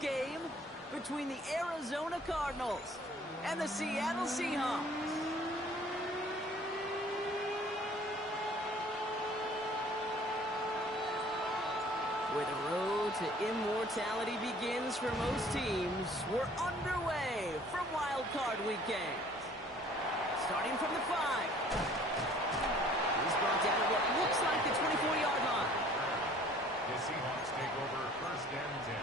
game between the Arizona Cardinals and the Seattle Seahawks. Where the road to immortality begins for most teams, we're underway from Wild Card Weekend. Starting from the 5. He's brought down at what looks like the 24-yard line. The Seahawks take over first and 10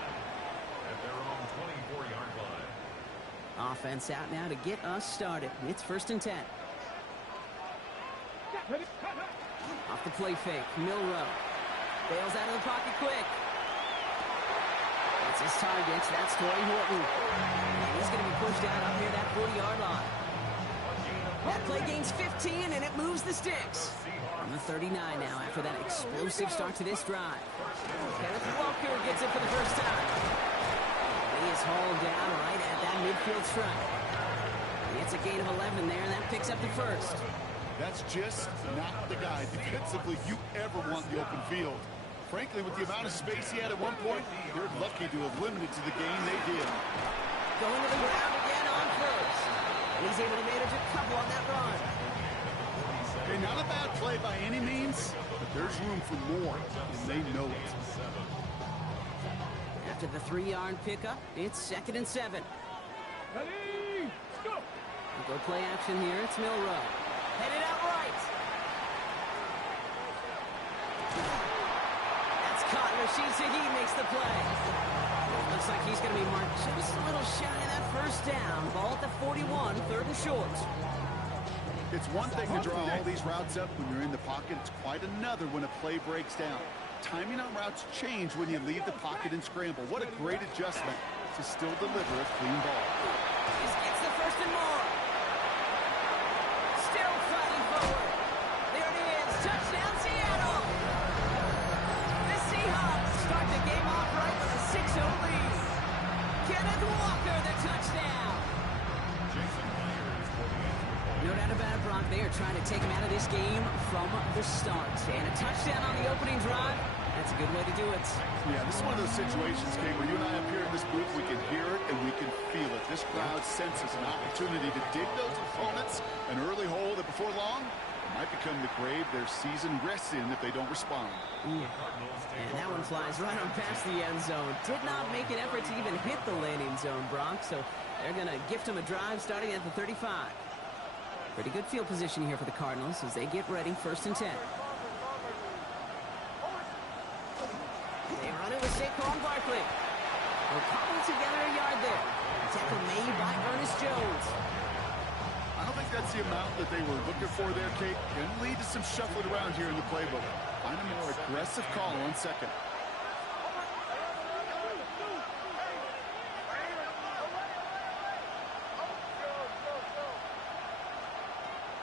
at their own 24-yard line. Offense out now to get us started. It's first and 10. Off the play fake, Milrow. Bails out of the pocket quick. That's his target. That's Torrey Horton. And he's going to be pushed out up near that 40-yard line. That play gains 15, and it moves the sticks. On the 39 now after that explosive start to this drive. Kenneth Walker gets it for the first time. He is hauled down right at that midfield stripe. He gets a gain of 11 there, and that picks up the first. That's just not the guy defensively you ever want the open field. Frankly, with the amount of space he had at one point, they're lucky to have limited to the game they did. Going to the ground again on first. And he's able to manage a couple on that run. Okay, not a bad play by any means, but there's room for more, and they know it. After the 3-yard pickup, it's second and 7. Ready, go! We'll go play action here. It's Milrow. Headed out right. That's caught. Rashid Shaheed makes the play. Looks like he's going to be marked just a little shy of that first down. Ball at the 41, third and short. It's one thing to draw all these routes up when you're in the pocket. It's quite another when a play breaks down. Timing on routes change when you leave the pocket and scramble. What a great adjustment to still deliver a clean ball. This gets the first and more. Still fighting forward. There it is. Touchdown, Seattle. The Seahawks start the game off right with a 6-0 lead. Kenneth Walker, the touchdown. No doubt about it, Brock. They are trying to take him out of this game from the start. And a touchdown on the opening drive. That's a good way to do it. Yeah, this is one of those situations, Kate, where you and I up here in this booth, we can hear it and we can feel it. This crowd senses an opportunity to dig those opponents an early hole that before long might become the grave their season rests in if they don't respond. And that one flies right on past the end zone. Did not make an effort to even hit the landing zone, Brock. So they're going to gift him a drive starting at the 35. Pretty good field position here for the Cardinals as they get ready, first and 10. They run it with Saquon Barkley. They'll cobble together a yard there. Tackle made by Ernest Jones. I don't think that's the amount that they were looking for there, Kate. Can lead to some shuffling around here in the playbook. Find a more aggressive call on second.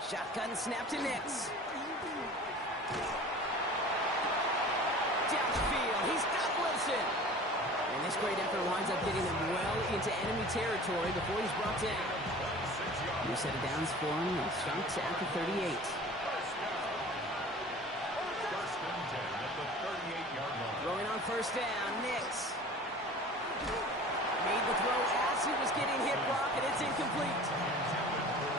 Shotgun snap to Nix. Downfield, he's got Wilson. And this great effort winds up getting them well into enemy territory before he's brought down. New set of downs for him, and starts at the 38. Throwing on first down, Nix. Made the throw as he was getting hit, Brock, and it's incomplete.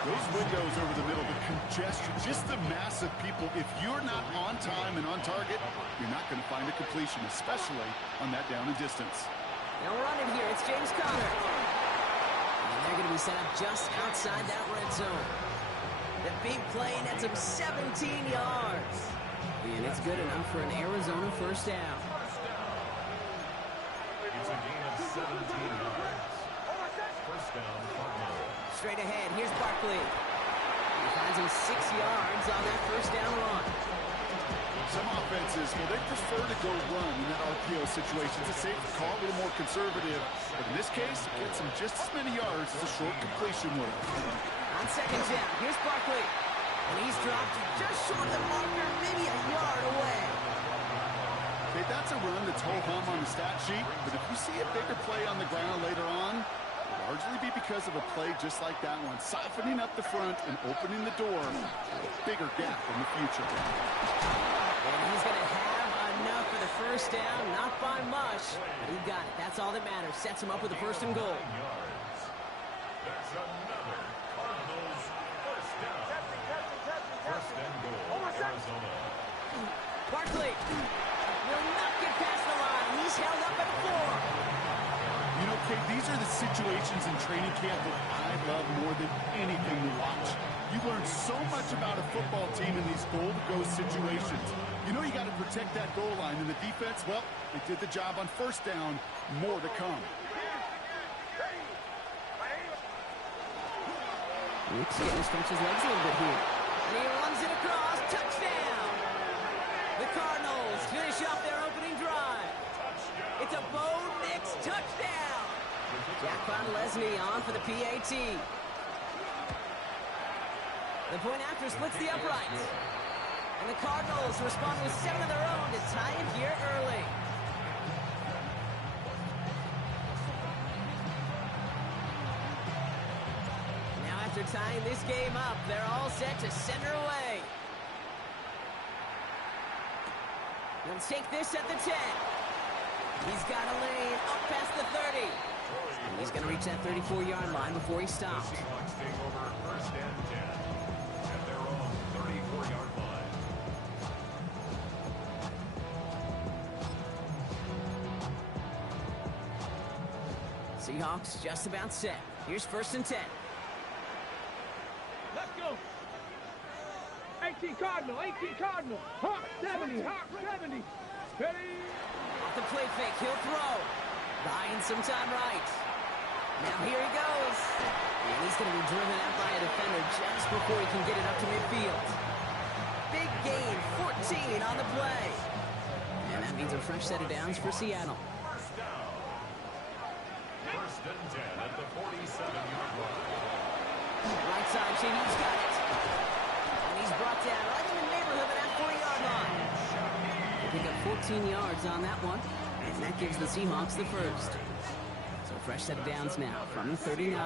Those windows over the middle, the congestion, just the mass of people. If you're not on time and on target, you're not going to find a completion, especially on that down and distance. They'll run it here. It's James Conner. And they're going to be set up just outside that red zone. The big play nets him 17 yards. And it's good enough for an Arizona first down. It's a gain of 17 yards. First down, Cardinals. Straight ahead, here's Barkley. He finds him 6 yards on that first down run. Some offenses, well, they prefer to go run in that RPO situation. It's a safer call, a little more conservative. But in this case, it gets him just as many yards as a short completion would. On second down, here's Barkley. And he's dropped just short of the marker, maybe a yard away. Okay, that's a run that's ho-hum on the stat sheet. But if you see a bigger play on the ground later on, largely be because of a play just like that one, softening up the front and opening the door for a bigger gap in the future. And he's going to have enough for the first down, not by much. But he got it. That's all that matters. Sets him up with a first and goal. That's another Cardinals first down. First and goal, Arizona. Barkley will not get past the line. He's held up at 4. You know, Kate, these are the situations in training camp that I love more than anything to watch. You learn so much about a football team in these goal-to-go situations. You know you got to protect that goal line, and the defense, well, they did the job on first down. More to come. Nick's getting to stretch his legs a little bit here. And he runs it across. Touchdown! The Cardinals finish off their opening drive. It's a Bo Nix touchdown! Jaquan Lesney on for the PAT. The point after splits the uprights. And the Cardinals respond with 7 of their own to tie it here early. Now after tying this game up, they're all set to center away. They'll take this at the 10. He's got a lane up past the 30. And he's going to reach that 34-yard line before he stops. The Seahawks take over first and 10 at their own 34-yard line. Seahawks just about set. Here's first and 10. Let's go. 18 Cardinal, 18 Cardinal. Hawk 70, Hawk 70. Ready? Off the play fake, he'll throw. Buying some time right. Now here he goes. And he's going to be driven out by a defender just before he can get it up to midfield. Big gain, 14 on the play. And that means a fresh set of downs for Seattle. First down. First and 10 at the 47-yard line. Right side, Shady's got it. And he's brought down right in the neighborhood of that 40-yard line. They pick up 14 yards on that one. And that gives the Seahawks the first. So fresh set of downs now from the 39.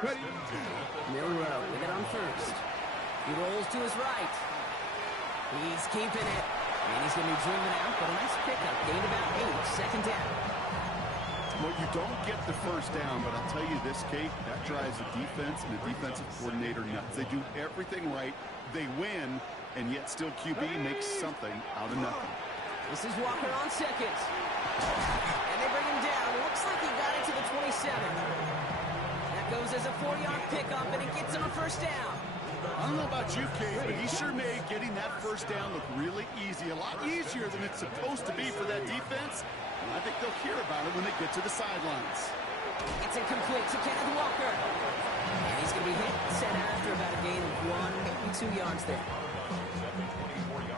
Ready? Milrow with it on first. He rolls to his right. He's keeping it. And he's going to be driven out, but a nice pickup. Gained about 8. Second down. Well, you don't get the first down, but I'll tell you this, Kate, that drives the defense and the defensive coordinator nuts. They do everything right. They win, and yet still QB makes something out of nothing. This is Walker on second. And they bring him down. Looks like he got it to the 27. That goes as a 4-yard pickup, and it gets him a first down. I don't know about you, Kate, but he sure made getting that first down look really easy. A lot easier than it's supposed to be for that defense. And I think they'll hear about it when they get to the sidelines. It's incomplete to Kenneth Walker. And he's going to be hit and sent after about a gain of 1, maybe 2 yards there.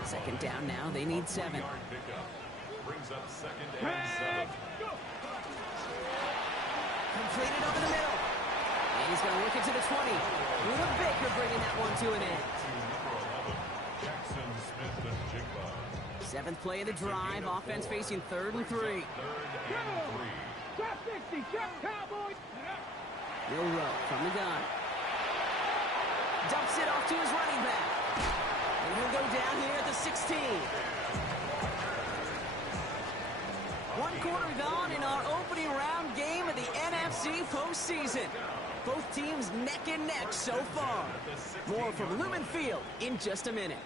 Second down now. They need 7. Brings up second and 7. Completed over the middle. And he's going to work it to the 20. Luda Baker bringing that one to an end. Jackson Smith and Jigba. 7th play of the drive. Offense facing 3rd and 3. Third and 3. Drop 60, drop Cowboys. Milrow from the gun. Dumps it off to his running back. And he'll go down here at the 16. 1 quarter gone in our opening round game of the NFC postseason. Both teams neck and neck so far. More from Lumen Field in just a minute.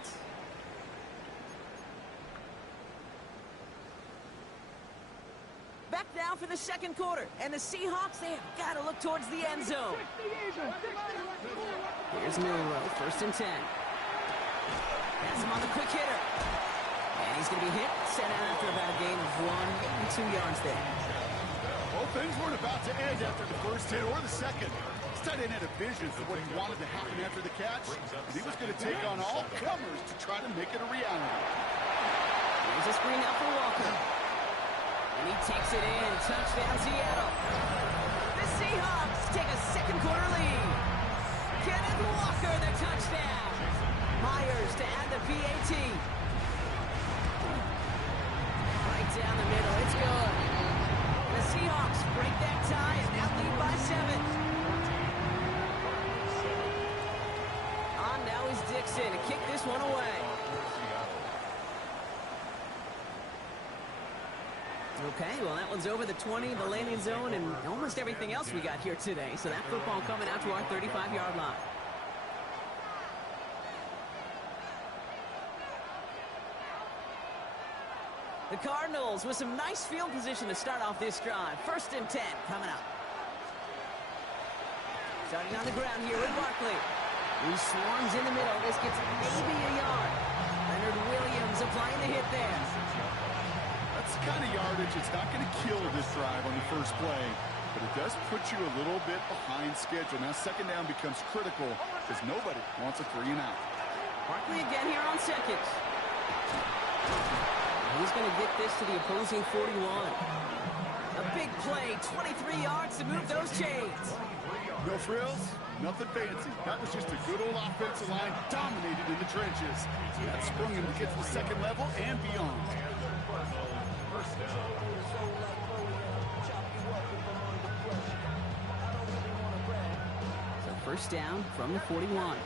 Back now for the second quarter. And the Seahawks, they have got to look towards the end zone. Here's Milrow, first and 10. Pass him on the quick hitter. And he's going to be hit, sent out after about a gain of 1, maybe 2 yards there. Well, things weren't about to end after the first hit or the second. This tight end had a vision for what he wanted to happen after the catch, and he was going to take on all comers to try to make it a reality. Here's a screen out for Walker. And he takes it in. Touchdown, Seattle. The Seahawks take a second quarter lead. Kenneth Walker, the touchdown. Myers to add the PAT. Right down the middle. It's good. The Seahawks break that tie and now lead by 7. On now is Dixon to kick this one away. Okay, well, that one's over the 20, the landing zone, and almost everything else we got here today. So that football coming out to our 35-yard line. The Cardinals with some nice field position to start off this drive. 1st and 10 coming up. Starting on the ground here with Barkley. He swarms in the middle. This gets maybe a yard. Leonard Williams applying the hit there. That's the kind of yardage. It's not going to kill this drive on the first play, but it does put you a little bit behind schedule. Now 2nd down becomes critical because nobody wants a 3 and out. Barkley again here on 2nd. He's going to get this to the opposing 41. A big play, 23 yards to move those chains. No frills, nothing fancy. That was just a good old offensive line dominated in the trenches. That sprung him to get to the 2nd level and beyond. So 1st down from the 41.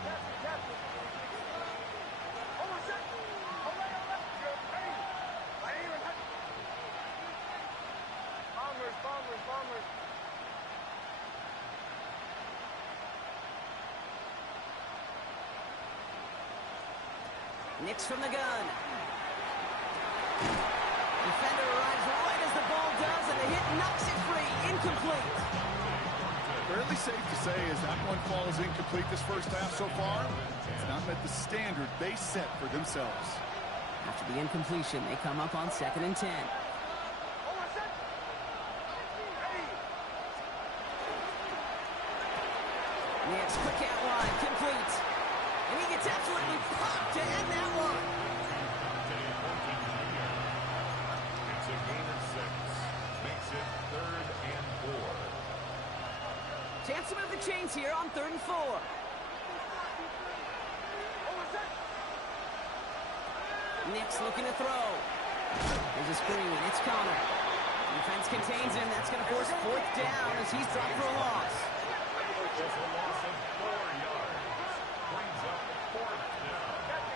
Nix from the gun. Defender arrives right as the ball does, and the hit knocks it free. Incomplete. Fairly safe to say as that one falls incomplete this first half so far. It's not met the standard they set for themselves. After the incompletion, they come up on 2nd and 10. Nix, quick out wide, complete. And he gets absolutely popped to end that one. It's a gain of 6. Makes it 3rd and 4. Chance to move the chains here on 3rd and 4. Nix looking to throw. There's a screen. It's Connor. Defense contains him. That's going to force 4th down as he's dropped for a loss. It's a loss of 4 yards. Brings up 4th down.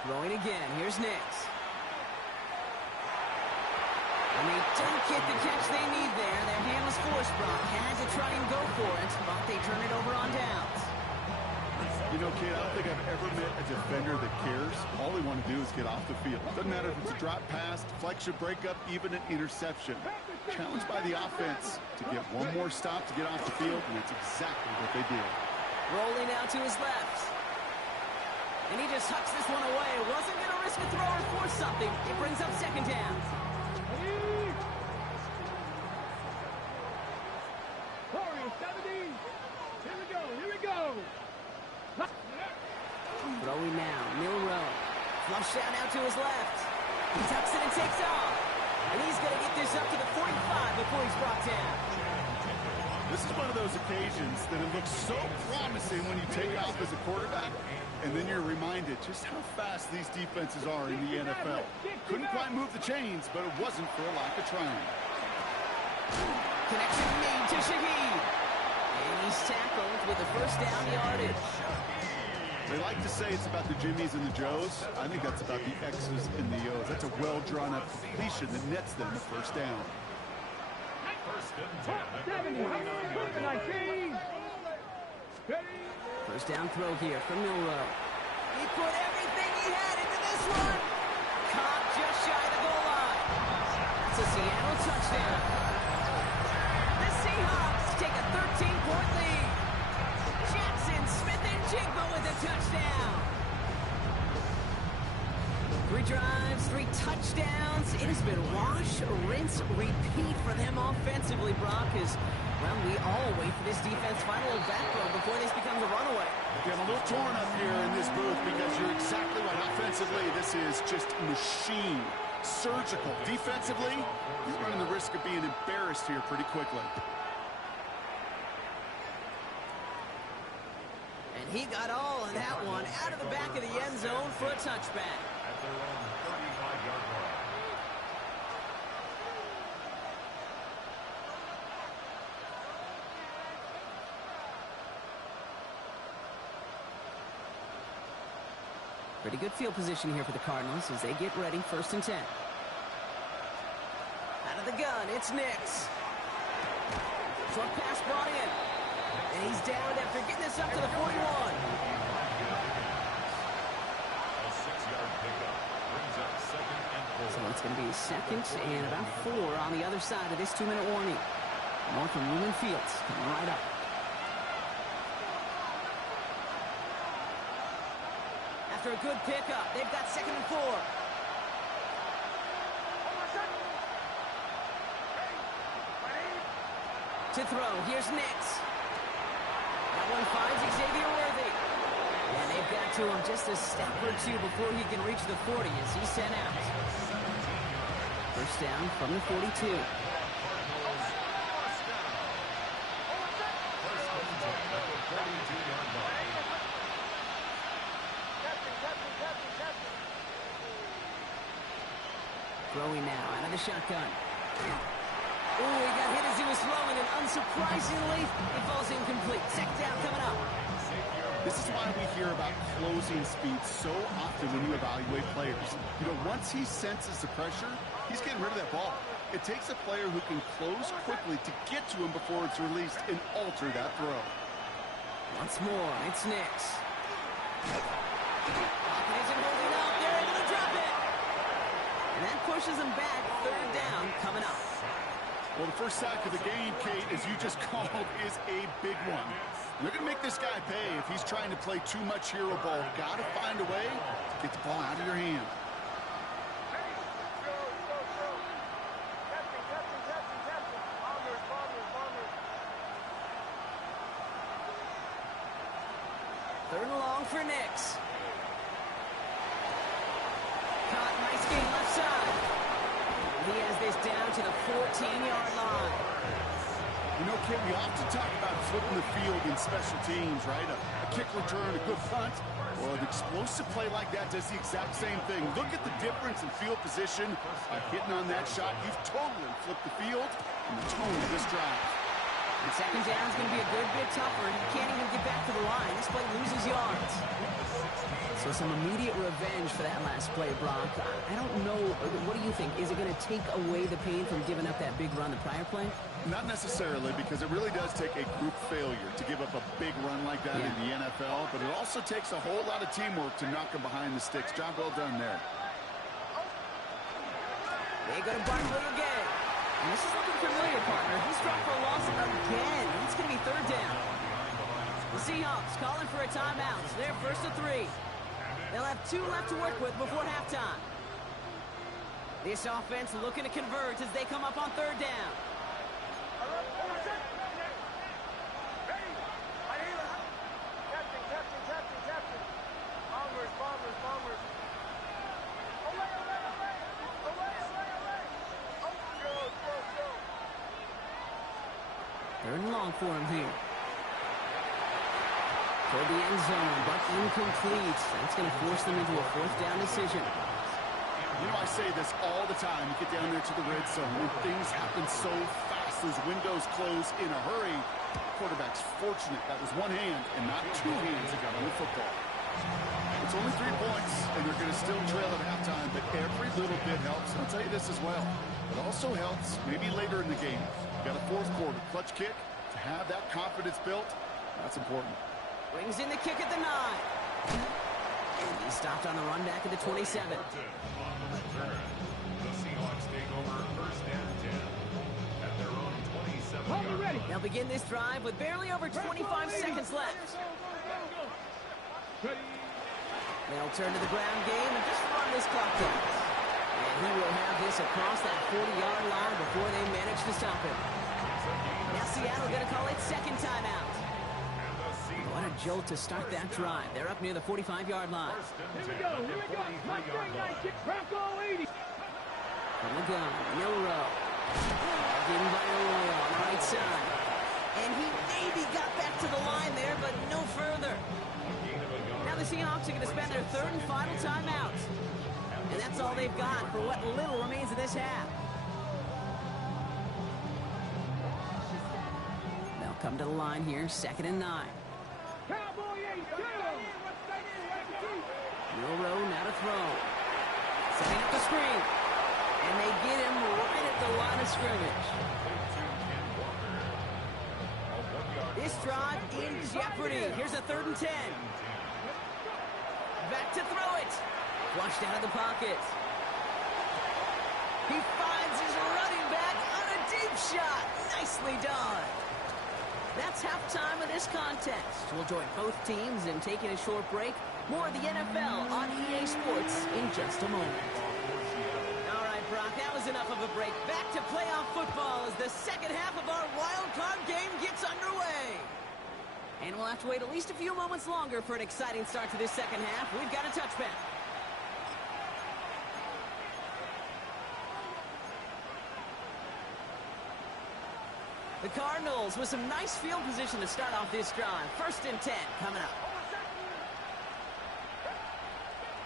Throwing again. Here's Nix. And they don't get the catch they need there. Their hand was forced. Brock had to try and go for it, but they turn it over on downs. You know, kid, I don't think I've ever met a defender that cares. All they want to do is get off the field. Doesn't matter if it's a drop pass, deflection, breakup, even an interception. Challenged by the offense to get one more stop to get off the field, and that's exactly what they did. Rolling out to his left. And he just hucks this one away. Wasn't going to risk a throw or force something. It brings up 2nd down. Corey, 70. Here we go. Throwing now, Milrow. Flush down out to his left. He tucks it and takes off. And he's going to get this up to the 45 before he's brought down. This is one of those occasions that it looks so promising when you take off as a quarterback, and then you're reminded just how fast these defenses are in the NFL. Couldn't quite move the chains, but it wasn't for a lack of trying. Connection made to Shaheed. And he's tackled with the 1st down yardage. They like to say it's about the Jimmies and the Joes. I think that's about the X's and the O's. That's a well-drawn-up completion that nets them the 1st down. 1st and 10 at the 70. 49. 1st down throw here from Milrow. He put everything he had into this one. Caught just shy of the goal line. That's a Seattle touchdown. The Seahawks take a 13-point lead. Jackson, Smith, and Jigba with a touchdown. 3 drives, 3 touchdowns. It has been wash, rinse, repeat for them offensively, Brock, as, well, we all wait for this defense final backbone before this becomes a runaway. Getting a little torn up here in this booth because you're exactly right. Offensively, this is just machine, surgical. Defensively, you're running the risk of being embarrassed here pretty quickly. And he got all of that one out of the back of the end zone for a touchback. At their own 35-yard line. Pretty good field position here for the Cardinals as they get ready, 1st and 10. Out of the gun, it's Nix. Short pass brought in. And he's down after getting this up to the 41. A 6-yard pickup brings up 2nd and 4. So it's going to be 2nd and about 4 on the other side of this 2-minute warning. More from Lumen Fields coming right up. After a good pickup, they've got 2nd and 4. To throw, here's Nix. That one finds Xavier Worthy. And they've got to him just a step or two before he can reach the 40 as he's sent out. 1st down from the 42. Throwing now out of the shotgun. Oh, he got hit as he was throwing, and unsurprisingly, it falls incomplete. 2nd down coming up. This is why we hear about closing speed so often when you evaluate players. You know, once he senses the pressure, he's getting rid of that ball. It takes a player who can close quickly to get to him before it's released and alter that throw. Once more, it's Nix. Pocket isn't holding up. They're able to drop it. And that pushes him back. 3rd down coming up. Well, the first sack of the game, Kate, as you just called, is a big one. They're going to make this guy pay if he's trying to play too much hero ball. Got to find a way to get the ball out of your hand. Third and long for Nix. Caught, nice game left side. He has this down to the 14-yard line. You know, Kate, we often talk about flipping the field in special teams, right? A kick return, a good punt. Well, an explosive play like that does the exact same thing. Look at the difference in field position. By hitting on that shot, you've totally flipped the field and the tone of this drive. And 2nd down is going to be a good bit tougher. He can't even get back to the line. This play loses yards. So some immediate revenge for that last play, Brock. I don't know. What do you think? Is it going to take away the pain from giving up that big run the prior play? Not necessarily, because it really does take a group failure to give up a big run like that in the NFL, but it also takes a whole lot of teamwork to knock him behind the sticks. Job well done there. They go to Barkley again. And this is looking familiar, partner. He's dropped for a loss again. It's going to be 3rd down. The Seahawks calling for a timeout. So they're 1st and 3. They'll have 2 left to work with before halftime. This offense looking to convert as they come up on 3rd down. Third and long for him here. Toward the end zone, but incomplete. That's going to force them into a 4th down decision. You know, I say this all the time. You get down there to the red zone, when things happen so fast, those windows close in a hurry. Quarterback's fortunate that was one hand and not 2 hands that got on the football. It's only 3 points, and they're going to still trail at halftime, but every little bit helps. And I'll tell you this as well. It also helps maybe later in the game. You got a 4th quarter clutch kick. To have that confidence built, that's important. Brings in the kick at the 9. And he stopped on the run back at the 27. The Seahawks take over 1st and 10 at their own 27-yard line. They'll begin this drive with barely over 25 seconds left. They'll turn to the ground game and just run this clock out. And he will have this across that 40-yard line before they manage to stop him. Now Seattle going to call it 2nd timeout. What a jolt to start that drive. They're up near the 45-yard line. Here we go. Mustang 90, Bronco 80. From the gun, Milrow. Given by Arroyo on the right side. And he maybe got back to the line there, but no further. Now the Seahawks are going to spend their 3rd and final timeout. And that's all they've got for what little remains of this half. They'll come to the line here, 2nd and 9. Cowboy 8, Milrow jeopardy. Here's a 3rd and 10. Back to throw it. Flushed out of the pocket. He finds his running back on a deep shot. Nicely done. That's halftime of this contest. We'll join both teams in taking a short break. More of the NFL on EA Sports in just a moment. All right, Brock, that was enough of a break. Back to playoff football as the second half of our wild card game gets underway. And we'll have to wait at least a few moments longer for an exciting start to this second half. We've got a touchback. The Cardinals with some nice field position to start off this drive. 1st and 10 coming up.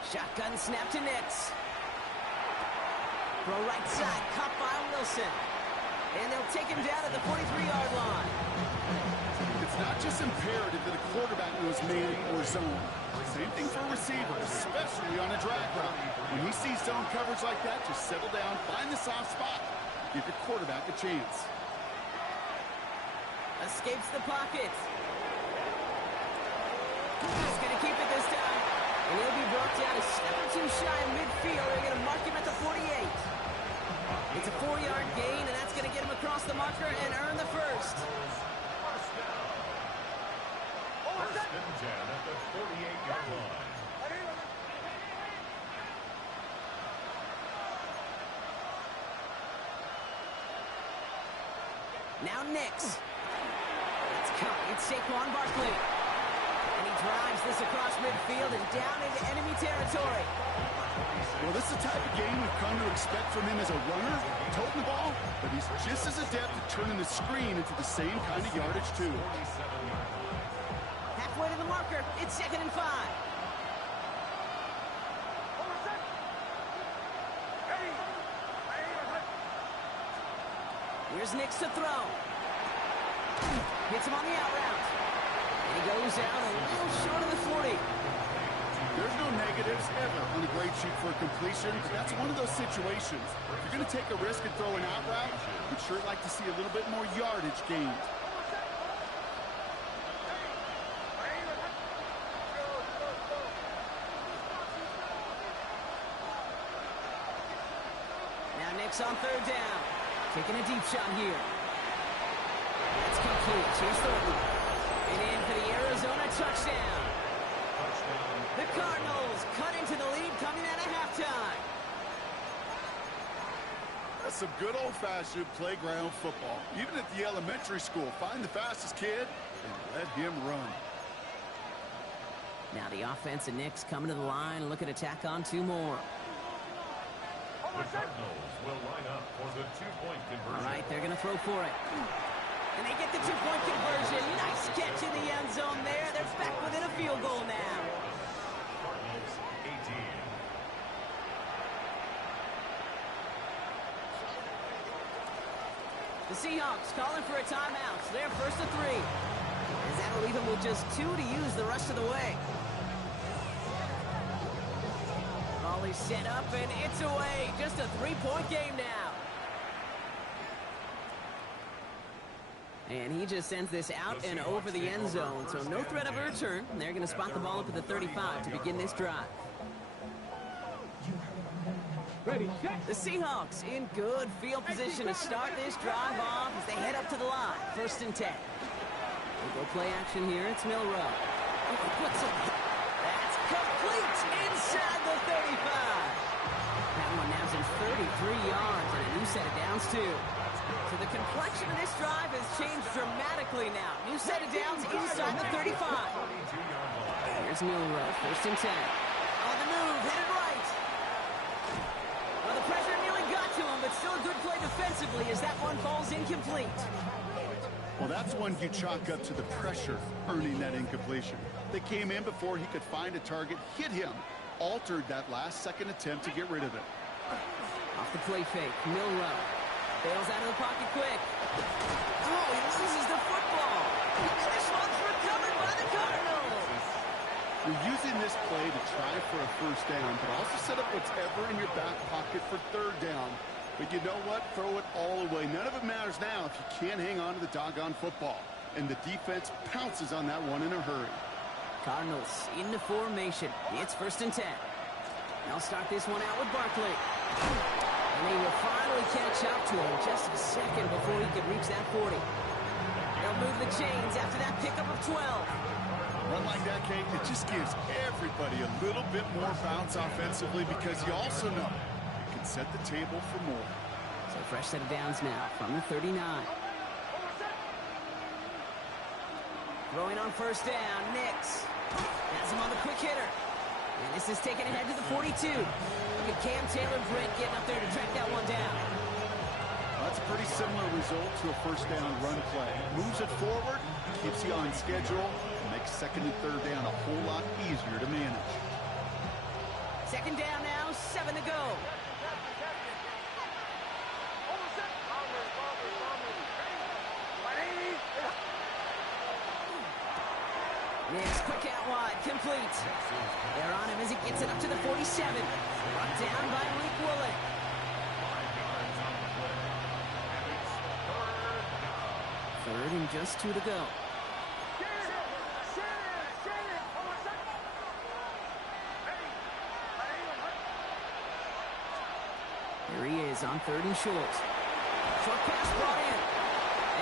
Shotgun snap to Nix. Throw right side, caught by Wilson. And they'll take him down at the 43-yard line. It's not just imperative that a quarterback knows man or zone. Same thing for a receiver, especially on a drag route. When he sees zone coverage like that, just settle down, find the soft spot. Give your quarterback a chance. Escapes the pocket. He's going to keep it this time. And he'll be brought down a step or two shy of midfield. They're going to mark him at the 48. It's a 4-yard gain, and that's going to get him across the marker and earn the first. First and 10 at the 48-yard line. Now Nix. It's coming. It's Saquon Barkley. And he drives this across midfield and down into enemy territory. Well, this is the type of game we've come to expect from him as a runner, toting the ball, but he's just as adept at turning the screen into the same kind of yardage, too. Halfway to the marker. It's 2nd and 5. Here's Nix to throw. Hits him on the out route. And he goes out a little short of the 40. There's no negatives ever on a grade sheet for a completion, but that's one of those situations. If you're going to take a risk and throw an out route, you'd sure like to see a little bit more yardage gained. Now Nix on 3rd down. Taking a deep shot here. That's complete. Here's Thornton. And in for the Arizona touchdown. The Cardinals cut into the lead coming out of halftime. That's some good old-fashioned playground football. Even at the elementary school, find the fastest kid and let him run. Now the offense and Nix coming to the line and looking to tack on 2 more. The Cardinals will line up for the 2-point conversion. All right, they're going to throw for it. And they get the 2-point conversion. Nice catch in the end zone there. They're back within a field goal now. Cardinals 18. The Seahawks calling for a timeout. So they're 1st and 3. As that'll leave them with just 2 to use the rest of the way. Ball is set up and it's away. Just a 3-point game now. And he just sends this out and over the end zone. So no threat of a return. They're going to spot the ball up at the 35 to begin this drive. Ready, set. The Seahawks in good field position to start this drive off as they head up to the line. 1st and 10. We'll go play action here. It's Milrow. Oh, he puts it. That's complete inside the 35. That one nabs him 33 yards and a new set of downs, too. So the complexion of this drive has changed dramatically now. New set of downs inside the 35. Here's Milrow. 1st and 10. On the move, headed right. Well, the pressure nearly got to him, but still a good play defensively as that one falls incomplete. Well, that's one you chalk up to the pressure earning that incompletion. They came in before he could find a target, hit him, altered that last-second attempt to get rid of it. Off the play fake, Milrow. Bails out of the pocket quick. Oh, he loses the football. And this one's recovered by the Cardinals. You're using this play to try for a 1st down, but also set up whatever in your back pocket for 3rd down. But you know what? Throw it all away. None of it matters now if you can't hang on to the doggone football. and the defense pounces on that one in a hurry. Cardinals into formation. It's 1st and 10. They'll start this one out with Barkley. And they will finally catch up to him just a second before he can reach that 40. They'll move the chains after that pickup of 12. Run like that, Kate, it just gives everybody a little bit more bounce offensively because you also know it can set the table for more. So fresh set of downs now from the 39. Throwing on 1st down, Nix. Has him on the quick hitter. And this is taken ahead to the 42. Look at Cam Taylor-Britt getting up there to track that one down. That's a pretty similar result to a 1st down run play. Moves it forward, keeps you on schedule, and makes 2nd and 3rd down a whole lot easier to manage. 2nd down now, 7 to go. Nix, quick out wide, complete. They're on him as he gets it up to the 47. Brought down by Malik Woolley. 3rd and just 2 to go. Here he is on 3rd and short. Short pass brought in.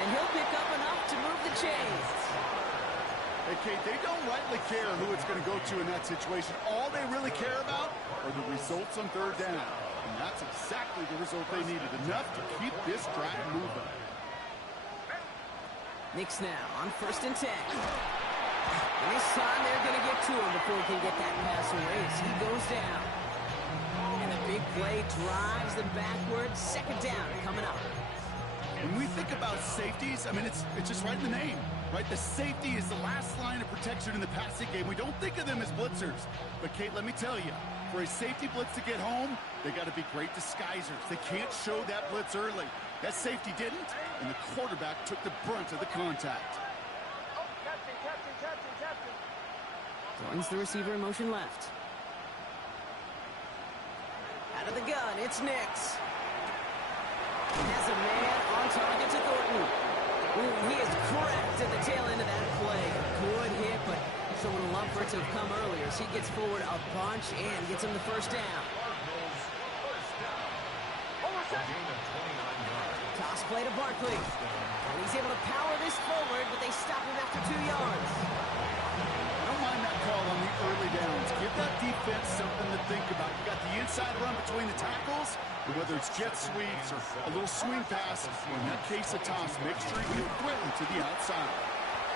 And he'll pick up enough to move the chains. Hey, Kate, they don't rightly care who it's going to go to in that situation. All they really care about are the results on 3rd down. And that's exactly the result they needed. Enough to keep this drive moving. Nix now on 1st and 10. And this time they're going to get to him before he can get that pass away as he goes down. And the big play drives them backwards. 2nd down coming up. When we think about safeties, I mean, it's just right in the name, right? The safety is the last line of protection in the passing game. We don't think of them as blitzers. But, Kate, let me tell you, for a safety blitz to get home, they got to be great disguisers. They can't show that blitz early. That safety didn't, and the quarterback took the brunt of the contact. Joins the receiver in motion left. Out of the gun, it's Nix. Has a man on target to Thornton. Ooh, he is cracked at the tail end of that play. Good hit, but someone would love for it to have come earlier as he gets forward a bunch and gets him the 1st down. Toss play to Barkley. And he's able to power this forward, but they stop him after 2 yards. I don't mind that call on the early downs. Give that defense something to think about. You got the inside run between the tackles, and whether it's jet sweeps or a little swing pass, or in that case a toss, make sure you threaten to the outside.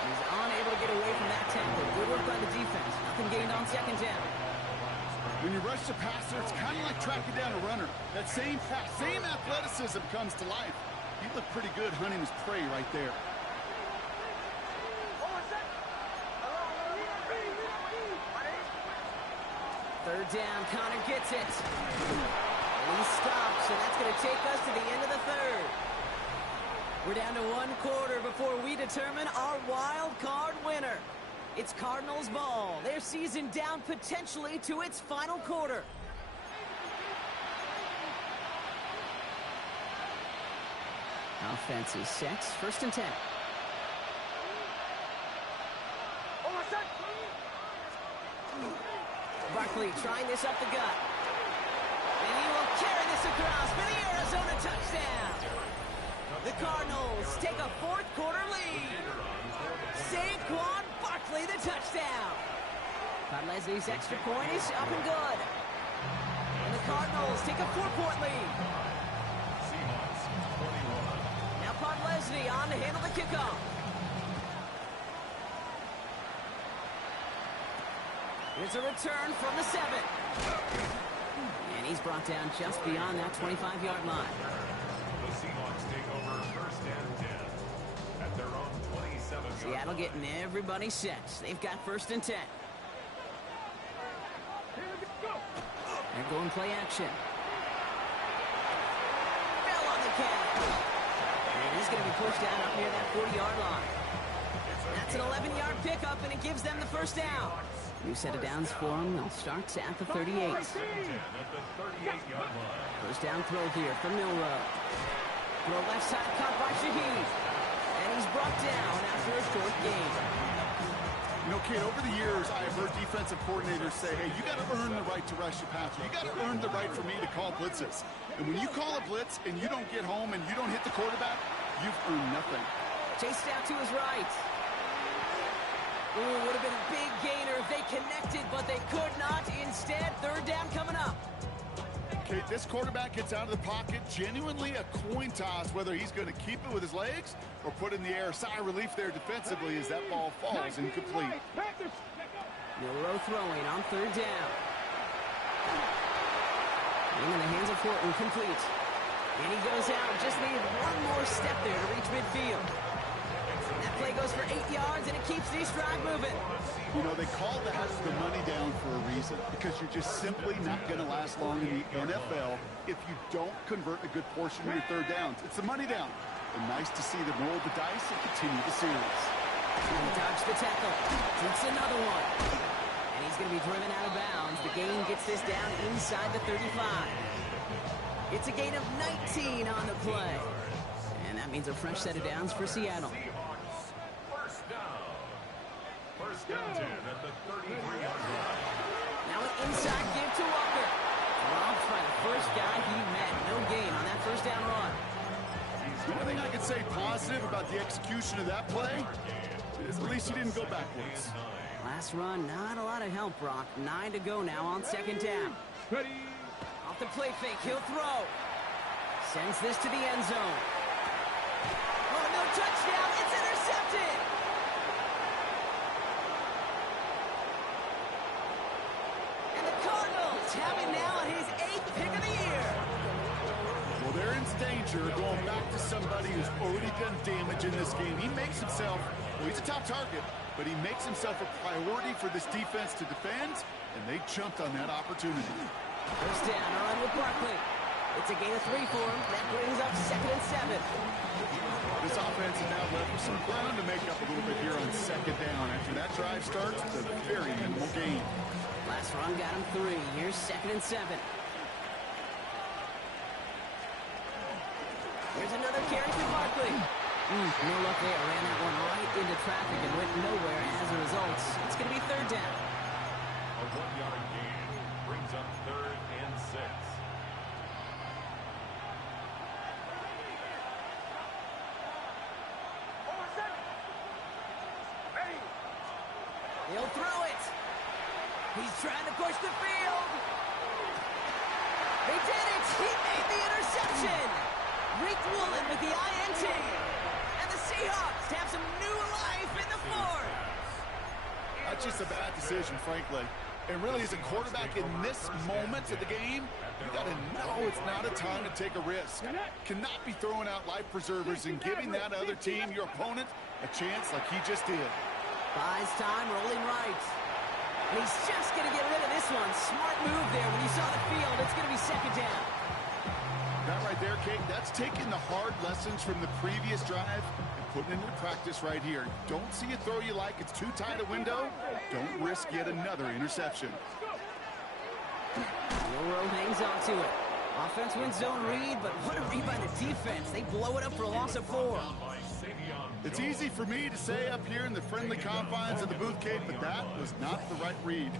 He's unable to get away from that tackle. Good work by the defense. Nothing gained on 2nd down. When you rush the passer, it's kind of like tracking down a runner. That same pass, same athleticism comes to life. He looked pretty good hunting his prey right there. 3rd down, Connor gets it. And he stops, and that's going to take us to the end of the 3rd. We're down to 1 quarter before we determine our wild card winner. It's Cardinals ball. Their season down potentially to its final quarter. Offense is set. 1st and 10. Barkley trying this up the gut. And he will carry this across for the Arizona touchdown. The Cardinals take a 4th quarter lead. Saquon Barkley the touchdown. Todd Leslie's extra point is up and good. And the Cardinals take a 4-point lead. Seahawks 21. Now Todd Leslie on to handle the kickoff. Here's a return from the 7. And he's brought down just beyond that 25-yard line. The Seahawks take over 1st and 10 at their own 27. Seattle getting everybody set. They've got 1st and 10. They're going play action. Bell on the catch. And he's going to be pushed down up near that 40-yard line. That's an 11-yard pickup, and it gives them the 1st down. New set of downs for them. They'll start at the 38. At the 38-yard line. 1st down throw here from Milrow. Throw left side caught by Shaheed. And he's brought down after a short game. You know, kid, over the years, I've heard defensive coordinators say, hey, you got to earn the right to rush the passer. You got to earn the right for me to call blitzes. And when you call a blitz and you don't get home and you don't hit the quarterback, you've earned nothing. Chased out to his right. Ooh, would have been a big gainer if they connected, but they could not. Instead, third down coming up. Okay, this quarterback gets out of the pocket, genuinely a coin toss, whether he's going to keep it with his legs or put it in the air. Sigh of relief there defensively as that ball falls incomplete. Milrow throwing on third down. In the hands of Horton, complete. And he goes out, just needed one more step there to reach midfield. That play goes for 8 yards, and it keeps this drive moving. You know, they call that the money down for a reason, because you're just simply not going to last long in the NFL if you don't convert a good portion of your third downs. It's the money down. And nice to see them roll the dice and continue the series. He dodged the tackle. Takes another one. And he's going to be driven out of bounds. The gain gets this down inside the 35. It's a gain of 19 on the play. And that means a fresh set of downs for Seattle. First down 10 at the 33-yard line. Now an inside give to Walker. Robbed by the first guy he met. No gain on that first down run. The only thing I can say positive about the execution of that play is at least he didn't go backwards. Last run, not a lot of help, Brock. 9 to go now on second down. Ready. Off the play fake, he'll throw. Sends this to the end zone. Oh, no touchdown. It's intercepted. And the Cardinals have it now on his 8th pick of the year. Well, they're in danger going back to somebody who's already done damage in this game. He makes himself, well, he's a top target, but he makes himself a priority for this defense to defend, and they jumped on that opportunity. First down, a run with Barkley. It's a gain of 3 for him. That brings up 2nd and 7. This offense is now left with some ground to make up a little bit here on second down. After that drive starts, it's a very minimal gain. Last run got him 3. Here's 2nd and 7. Here's another carry for Barkley. No luck there. Ran that one right into traffic and went nowhere as a result. It's going to be third down. A 1-yard gain brings up 3rd and 6. He'll throw it. He's trying to push the field. They did it. He made the interception. Rick Woolen with the INT. And the Seahawks have some new life in the fourth. That's just a bad decision, frankly. And really, as a quarterback in this moment of the game, you got to know it's not a time to take a risk. Cannot be throwing out life preservers and giving that other team, your opponent, a chance like he just did. Buys time, rolling right. And he's just going to get rid of this one. Smart move there when you saw the field. It's going to be second down. That right there, Kate, that's taking the hard lessons from the previous drive and putting it into practice right here. Don't see a throw you like it's too tight a window. Don't risk yet another interception. Milrow hangs on to it. Offense wins zone read, but what a read by the defense. They blow it up for a loss of 4. It's easy for me to say up here in the friendly confines of the booth, Kate, but that was not the right read.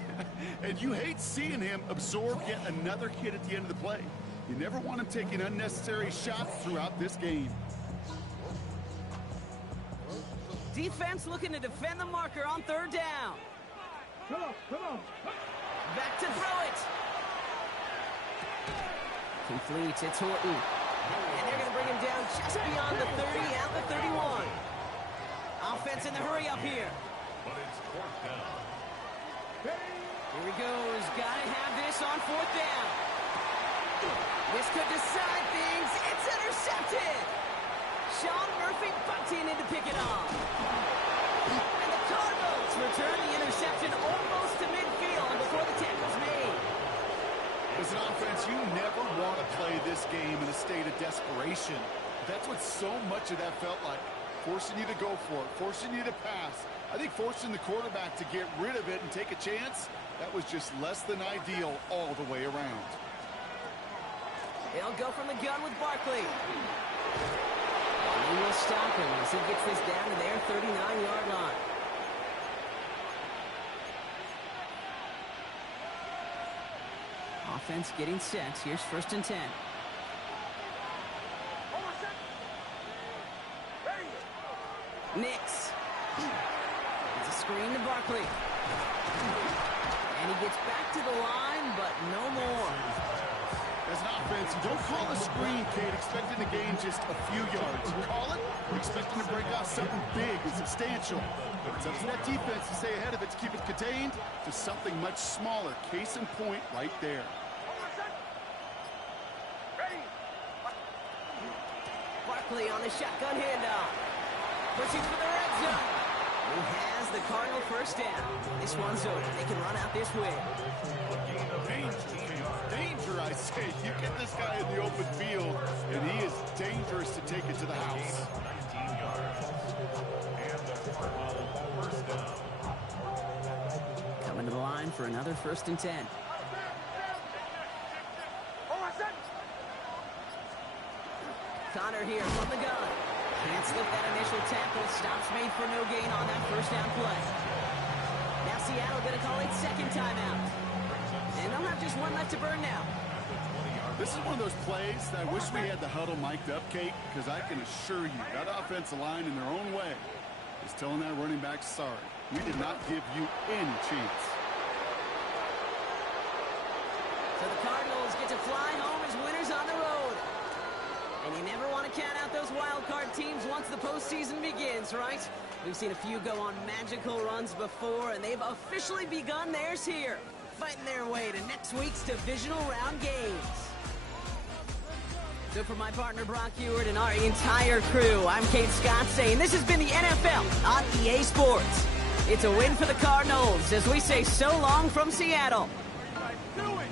And you hate seeing him absorb yet another hit at the end of the play. You never want him taking unnecessary shots throughout this game. Defense looking to defend the marker on third down. Come on, come on. Back to throw it. Complete. It's Horton. And they're going to bring him down just beyond the 30, out the 31. Offense in the hurry up here. But it's 4th down. Here he goes. Got to have this on 4th down. This could decide things. It's intercepted. Sean Murphy bunting in to pick it off. And the Cardinals return the interception almost to midfield before the tackle's made. As an offense, you never want to play this game in a state of desperation. That's what so much of that felt like. Forcing you to go for it, forcing you to pass. I think forcing the quarterback to get rid of it and take a chance, that was just less than ideal all the way around. They'll go from the gun with Barkley. They will stop him as he gets this down to their 39-yard line. Offense getting set. Here's 1st and 10. Nix. It's a screen to Barkley. And he gets back to the line, but no more. As an offense, you don't call a screen, Kate, expecting to gain just a few yards. You call it expecting to break off something big and substantial. It's up to that defense to stay ahead of it, to keep it contained to something much smaller. Case in point right there. Barkley on the shotgun handoff. Pushing for the red zone. Who has the Cardinal first down. This one's over. They can run out this way. Danger, I say. You get this guy in the open field, and he is dangerous to take it to the house. 19 yards. And the Cardinal first down. Coming to the line for another 1st and 10. Connor here from the gun. Can't slip that initial tackle. Stops made for no gain on that 1st down play. Now Seattle going to call it 2nd timeout. And they'll have just one left to burn now. This is one of those plays that I wish we had the huddle mic'd up, Kate, because I can assure you that offensive line in their own way is telling that running back, sorry, we did not give you any chance. So the Cardinals get to fly home as winners on the road. And you never want to count out those wild card teams once the postseason begins, right? We've seen a few go on magical runs before, and they've officially begun theirs here, fighting their way to next week's divisional round games. So for my partner Brock Ewart and our entire crew, I'm Kate Scott saying this has been the NFL on EA Sports. It's a win for the Cardinals as we say so long from Seattle. Do it!